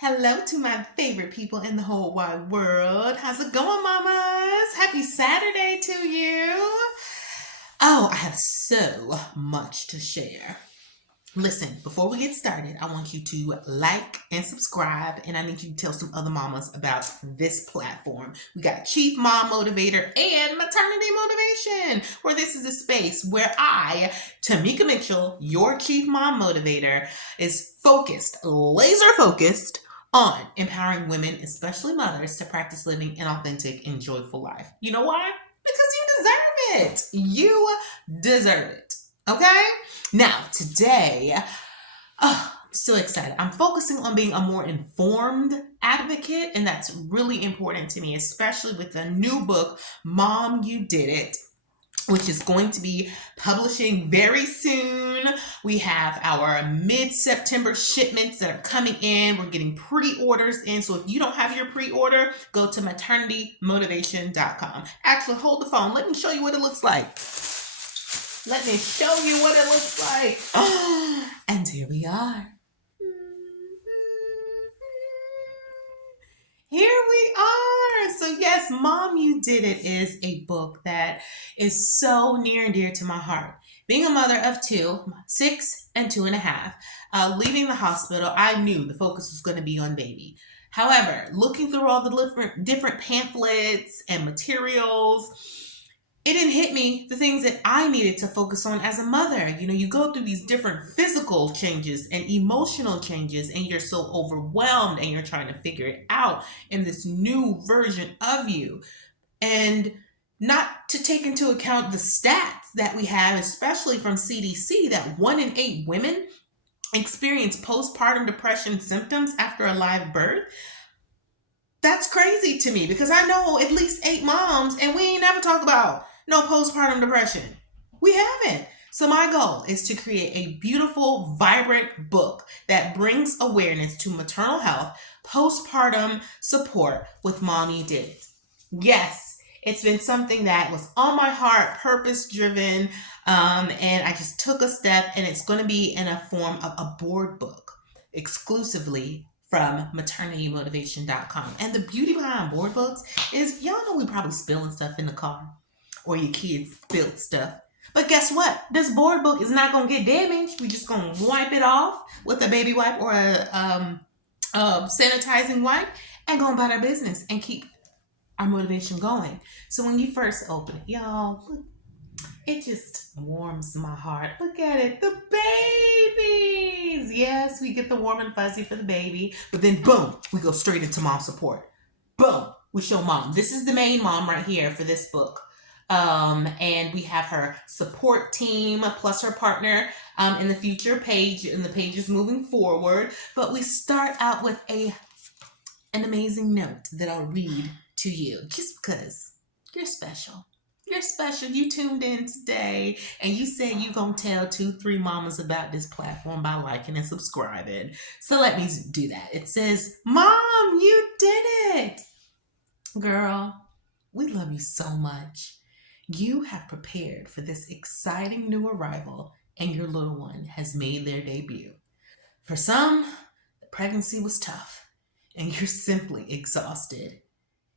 Hello to my favorite people in the whole wide world. How's it going, mamas? Happy Saturday to you. Oh, I have so much to share. Listen, before we get started, I want you to like and subscribe, and I need you to tell some other mamas about this platform. We got Chief Mom Motivator and Maternity Motivation, where this is a space where I, Tamika Mitchell, your Chief Mom Motivator, is focused, laser focused on empowering women, especially mothers, to practice living an authentic and joyful life. You know why? Because you deserve it. You deserve it. Okay? Now, today, I'm so excited. I'm focusing on being a more informed advocate, and that's really important to me, especially with the new book, Mom, You Did It, which is going to be publishing very soon. We have our mid-September shipments that are coming in. We're getting pre-orders in. So if you don't have your pre-order, go to maternitymotivation.com. Actually, hold the phone. Let me show you what it looks like. Let me show you what it looks like. And here we are. Here we are. So, yes, Mom, You Did It is a book that is so near and dear to my heart. Being a mother of two, 6 and 2.5, leaving the hospital, I knew the focus was going to be on baby. However, looking through all the different pamphlets and materials, it didn't hit me the things that I needed to focus on as a mother. You go through these different physical changes and emotional changes, and you're so overwhelmed and you're trying to figure it out in this new version of you. And not to take into account the stats that we have, especially from CDC, that 1 in 8 women experience postpartum depression symptoms after a live birth. That's crazy to me because I know at least 8 moms and we ain't never talk about no postpartum depression. We haven't. So my goal is to create a beautiful, vibrant book that brings awareness to maternal health, postpartum support with Mom, You Did It. Yes, it's been something that was on my heart, purpose driven, and I just took a step, and it's going to be in a form of a board book exclusively from maternitymotivation.com. And the beauty behind board books is y'all know we probably spilling stuff in the car or your kids spilled stuff. But guess what? This board book is not going to get damaged. We're just going to wipe it off with a baby wipe or a sanitizing wipe and go about our business and keep our motivation going. So when you first open it, y'all, look, it just warms my heart. Look at it. The babies. Yes, we get the warm and fuzzy for the baby. But then, boom, we go straight into mom support. Boom, we show mom. This is the main mom right here for this book. And we have her support team plus her partner in the future page, and the page is moving forward. But we start out with an amazing note that I'll read to you just because you're special. You're special. You tuned in today and you said you're going to tell 2-3 mamas about this platform by liking and subscribing. So let me do that. It says, Mom, you did it. Girl, we love you so much. You have prepared for this exciting new arrival, and your little one has made their debut. For some, the pregnancy was tough, and you're simply exhausted.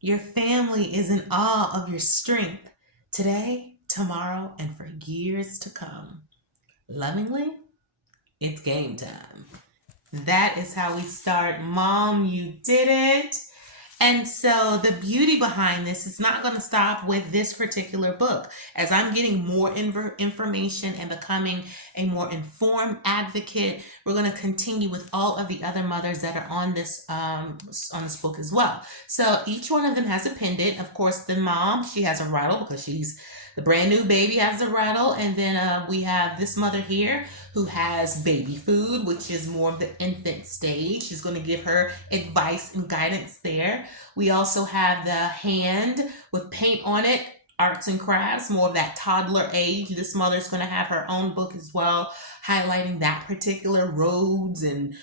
Your family is in awe of your strength today, tomorrow, and for years to come. Lovingly, it's game time. That is how we start. Mom, You Did It. And so the beauty behind this is not going to stop with this particular book. As I'm getting more information and becoming a more informed advocate, we're going to continue with all of the other mothers that are on this book as well. So each one of them has a pendant. Of course, the mom, she has a rattle because she's the brand new baby, has a rattle. And then we have this mother here who has baby food, which is more of the infant stage. She's going to give her advice and guidance there. We also have the hand with paint on it, arts and crafts, more of that toddler age. This mother's going to have her own book as well, highlighting that particular roads and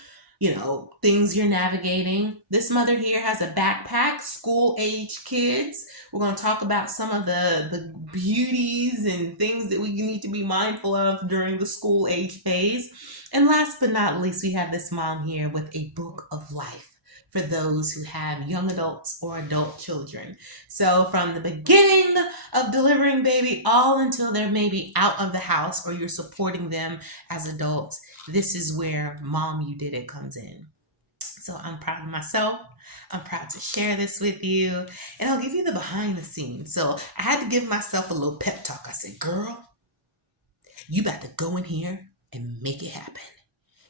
things you're navigating. This mother here has a backpack, school age kids. We're going to talk about some of the beauties and things that we need to be mindful of during the school age phase. And last but not least, we have this mom here with a book of life. for those who have young adults or adult children. So from the beginning of delivering baby all until they're maybe out of the house or you're supporting them as adults, this is where Mom You Did It comes in. So I'm proud of myself. I'm proud to share this with you. And I'll give you the behind the scenes. So I had to give myself a little pep talk. I said, girl, you got to go in here and make it happen.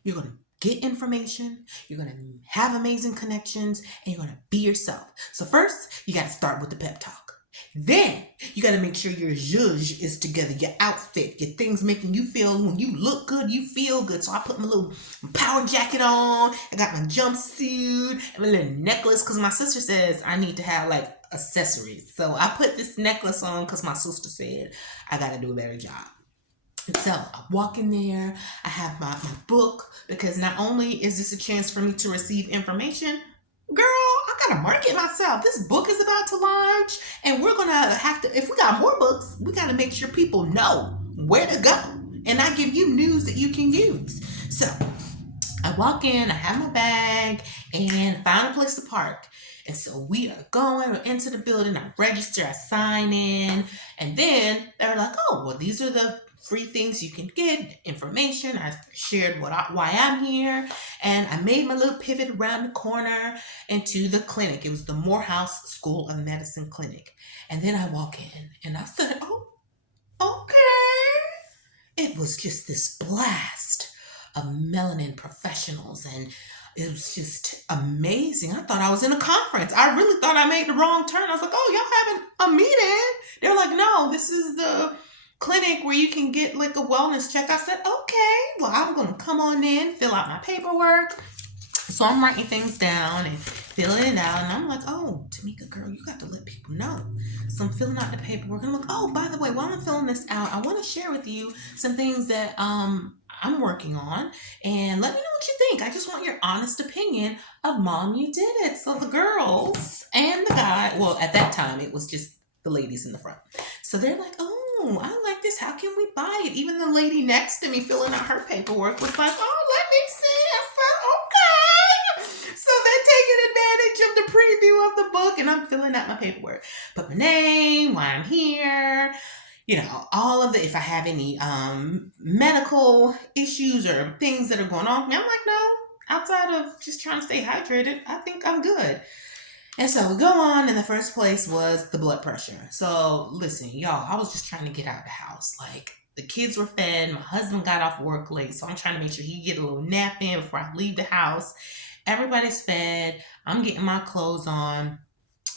You're going to get information, you're going to have amazing connections, and you're going to be yourself. So first, you got to start with the pep talk. Then you got to make sure your zhuzh is together, your outfit, your things making you feel, when you look good, you feel good. So I put my little power jacket on, I got my jumpsuit, and my little necklace, because my sister says I need to have like accessories. So I put this necklace on because my sister said I got to do a better job. So I walk in there, I have my book, because not only is this a chance for me to receive information, girl, I gotta market myself. This book is about to launch, and we're gonna have to, if we got more books, we gotta make sure people know where to go. And I give you news that you can use. So I walk in, I have my bag, and find a place to park. And so we are going into the building, I register, I sign in, and then they're like, oh, well, these are the free things you can get, information. I shared why I'm here, and I made my little pivot around the corner into the clinic. It was the Morehouse School of Medicine clinic. And then I walk in, and I said, oh, okay. It was just this blast of melanin professionals, and it was just amazing. I thought I was in a conference. I really thought I made the wrong turn. I was like, oh, y'all having a meeting? They're like, no, this is the clinic where you can get like a wellness check. I said, okay, well, I'm going to come on in, fill out my paperwork. So I'm writing things down and filling it out. And I'm like, oh, Tamika, girl, you got to let people know. So I'm filling out the paperwork. And I'm like, oh, by the way, while I'm filling this out, I want to share with you some things that I'm working on. And let me know what you think. I just want your honest opinion of Mom You Did It. So the girls and the guy, well, at that time, it was just the ladies in the front. So they're like, oh, I like this. How can we buy it? Even the lady next to me filling out her paperwork was like, oh, let me see. I said, okay. So they're taking advantage of the preview of the book, and I'm filling out my paperwork. Put my name, why I'm here, all of the, if I have any medical issues or things that are going on with me. I'm like, no, outside of just trying to stay hydrated, I think I'm good. And so we go on, and the first place was the blood pressure. So listen, y'all, I was just trying to get out of the house. Like, the kids were fed, my husband got off work late, so I'm trying to make sure he get a little nap in before I leave the house. Everybody's fed, I'm getting my clothes on.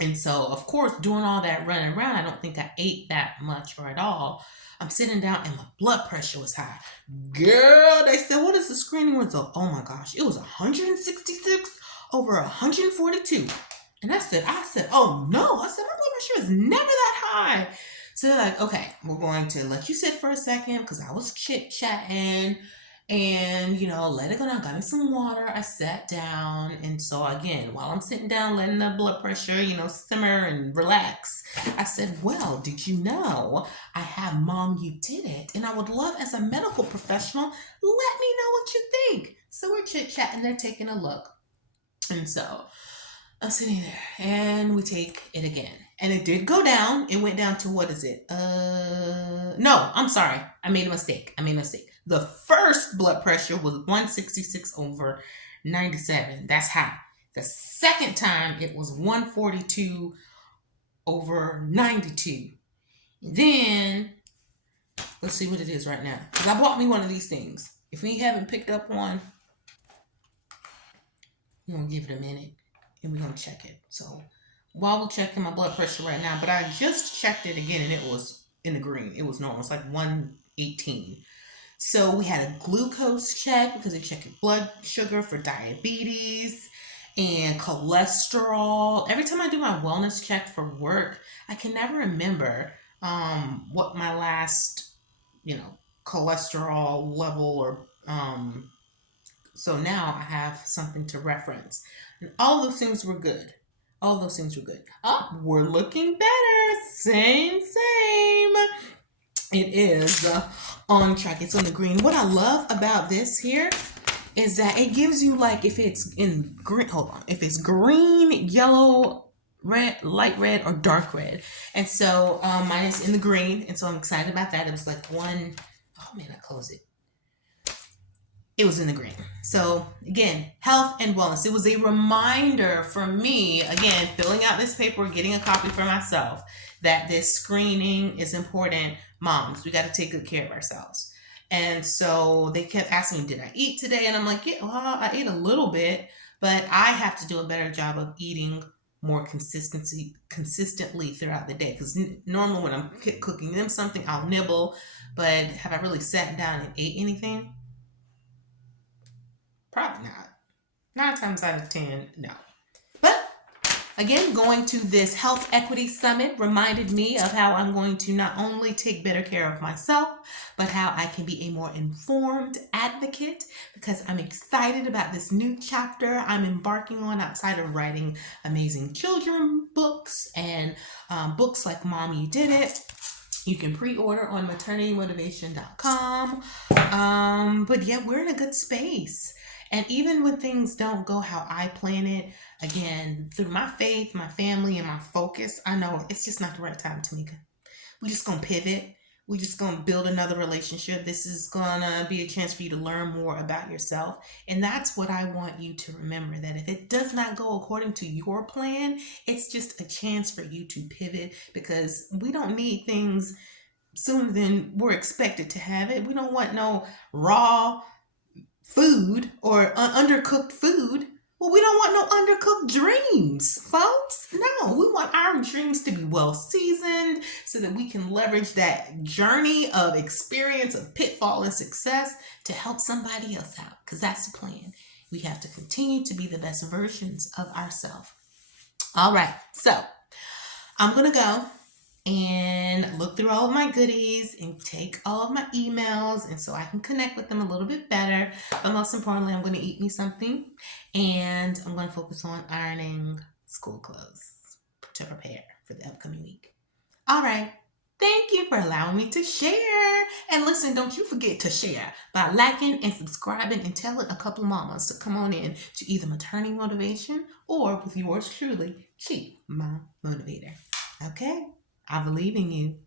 And so, of course, doing all that running around, I don't think I ate that much or at all. I'm sitting down, and my blood pressure was high. Girl, they said, what is the screening result? Oh my gosh, it was 166 over 142. And I said, oh no. I said, my blood pressure is never that high. So they're like, okay, we're going to let you sit for a second, because I was chit-chatting and, let it go down. Got me some water. I sat down. And so again, while I'm sitting down, letting the blood pressure, simmer and relax, I said, well, did you know I have Mom You Did It? And I would love, as a medical professional, let me know what you think. So we're chit-chatting. They're taking a look. And so I'm sitting there, and we take it again. And it did go down. It went down to, what is it? No, I'm sorry. I made a mistake. The first blood pressure was 166 over 97. That's high. The second time, it was 142 over 92. Then, let's see what it is right now. Because I bought me one of these things. If we haven't picked up one, we're going to give it a minute, and we're going to check it. So while we're checking my blood pressure right now, but I just checked it again, and it was in the green. It was normal. It's like 118. So we had a glucose check, because they check your blood sugar for diabetes and cholesterol. Every time I do my wellness check for work, I can never remember what my last, cholesterol level or so now I have something to reference. And all those things were good. Oh, we're looking better. Same. It is on track. It's on the green. What I love about this here is that it gives you, like, if it's in green, hold on, if it's green, yellow, red, light red, or dark red. And so mine is in the green, and so I'm excited about that. It was like one, oh man, I closed it. It was in the green. So again, health and wellness. It was a reminder for me, again, filling out this paper, getting a copy for myself, that this screening is important. Moms, we got to take good care of ourselves. And so they kept asking me, did I eat today? And I'm like, yeah, well, I ate a little bit, but I have to do a better job of eating more consistently throughout the day. Because normally when I'm cooking them something, I'll nibble, but have I really sat down and ate anything? Probably not. 9 times out of 10, no. But again, going to this Health Equity Summit reminded me of how I'm going to not only take better care of myself, but how I can be a more informed advocate, because I'm excited about this new chapter I'm embarking on outside of writing amazing children books and books like Mom, You Did It. You can pre-order on maternitymotivation.com. But yeah, we're in a good space. And even when things don't go how I plan it, again, through my faith, my family, and my focus, I know it's just not the right time, Tamika. We just gonna pivot. We just gonna build another relationship. This is gonna be a chance for you to learn more about yourself. And that's what I want you to remember, that if it does not go according to your plan, it's just a chance for you to pivot, because we don't need things sooner than we're expected to have it. We don't want no raw food or undercooked food. Well, we don't want no undercooked dreams, folks. No, we want our dreams to be well seasoned so that we can leverage that journey of experience, of pitfall and success to help somebody else out, because that's the plan. We have to continue to be the best versions of ourselves. All right, so I'm going to go and look through all of my goodies and take all of my emails, and so I can connect with them a little bit better. But most importantly, I'm going to eat me something, and I'm going to focus on ironing school clothes to prepare for the upcoming week. All right. Thank you for allowing me to share. And listen, don't you forget to share by liking and subscribing and telling a couple of mamas to come on in to either Maternity Motivation or with yours truly, She, my motivator. Okay? I believe in you.